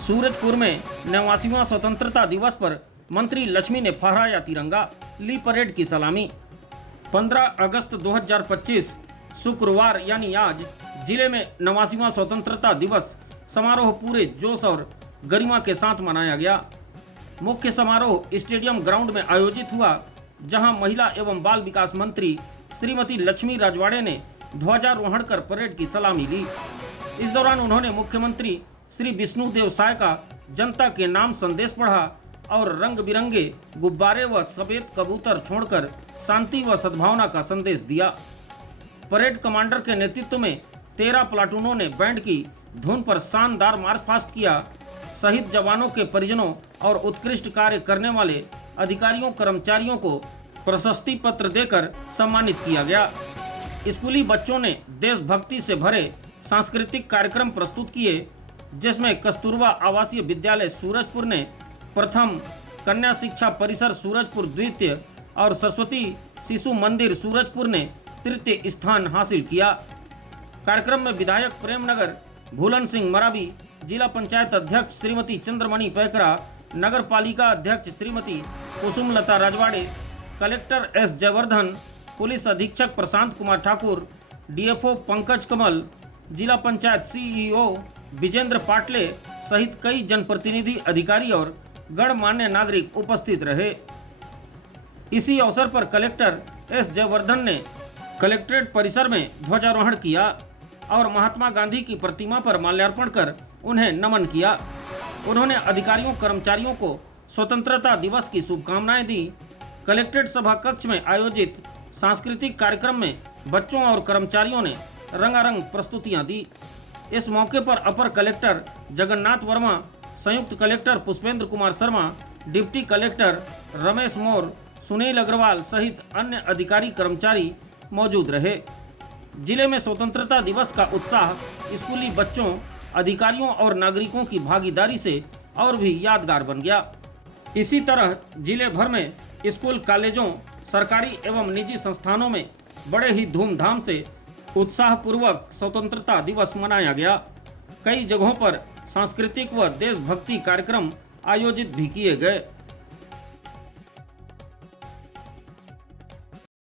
सूरजपुर में 89वां स्वतंत्रता दिवस पर मंत्री लक्ष्मी ने फहराया तिरंगा, ली परेड की सलामी। 15 अगस्त 2025 शुक्रवार यानी आज जिले में 89वां स्वतंत्रता दिवस समारोह पूरे जोश और गरिमा के साथ मनाया गया। मुख्य समारोह स्टेडियम ग्राउंड में आयोजित हुआ, जहां महिला एवं बाल विकास मंत्री श्रीमती लक्ष्मी राजवाड़े ने ध्वजारोहण कर परेड की सलामी ली। इस दौरान उन्होंने मुख्यमंत्री श्री विष्णुदेव साय का जनता के नाम संदेश पढ़ा और रंग बिरंगे गुब्बारे व सफेद कबूतर छोड़कर शांति व सद्भावना का संदेश दिया। परेड कमांडर के नेतृत्व में 13 प्लाटूनों ने बैंड की धुन पर शानदार मार्च पास्ट किया। शहीद जवानों के परिजनों और उत्कृष्ट कार्य करने वाले अधिकारियों कर्मचारियों को प्रशस्ति पत्र देकर सम्मानित किया गया। स्कूली बच्चों ने देशभक्ति से भरे सांस्कृतिक कार्यक्रम प्रस्तुत किए, जिसमें कस्तूरबा आवासीय विद्यालय सूरजपुर ने प्रथम, कन्या शिक्षा परिसर सूरजपुर द्वितीय और सरस्वती शिशु मंदिर सूरजपुर ने तृतीय स्थान हासिल किया। कार्यक्रम में विधायक प्रेमनगर भूलन सिंह मरावी, जिला पंचायत अध्यक्ष श्रीमती चंद्रमणि पैकरा, नगर पालिका अध्यक्ष Shrimati Kusumlata Rajwade, collector S Jaivardhan, police अधीक्षक प्रशांत कुमार ठाकुर, डीएफओ पंकज कमल, जिला पंचायत सीईओ विजेंद्र पाटले सहित कई जनप्रतिनिधि, अधिकारी और गणमान्य नागरिक उपस्थित रहे। इसी अवसर पर कलेक्टर एस जयवर्धन ने कलेक्ट्रेट परिसर में ध्वजारोहण किया और महात्मा गांधी की प्रतिमा पर माल्यार्पण कर उन्हें नमन किया। उन्होंने अधिकारियों कर्मचारियों को स्वतंत्रता दिवस की शुभकामनाएं दी। कलेक्ट्रेट सभा कक्ष में आयोजित सांस्कृतिक कार्यक्रम में बच्चों और कर्मचारियों ने रंगारंग प्रस्तुतियां दी। इस मौके पर अपर कलेक्टर जगन्नाथ वर्मा, संयुक्त collector Pushpendra Kumar Sharma, deputy collector Ramesh Mor, Sunil Agrawal सहित अन्य अधिकारी कर्मचारी मौजूद रहे। जिले में स्वतंत्रता दिवस का उत्साह स्कूली बच्चों, अधिकारियों और नागरिकों की भागीदारी से और भी यादगार बन गया। इसी तरह जिले भर में स्कूल, कॉलेजों, सरकारी एवं निजी संस्थानों में बड़े ही धूमधाम से उत्साहपूर्वक स्वतंत्रता दिवस मनाया गया। कई जगहों पर सांस्कृतिक व देशभक्ति कार्यक्रम आयोजित भी किए गए।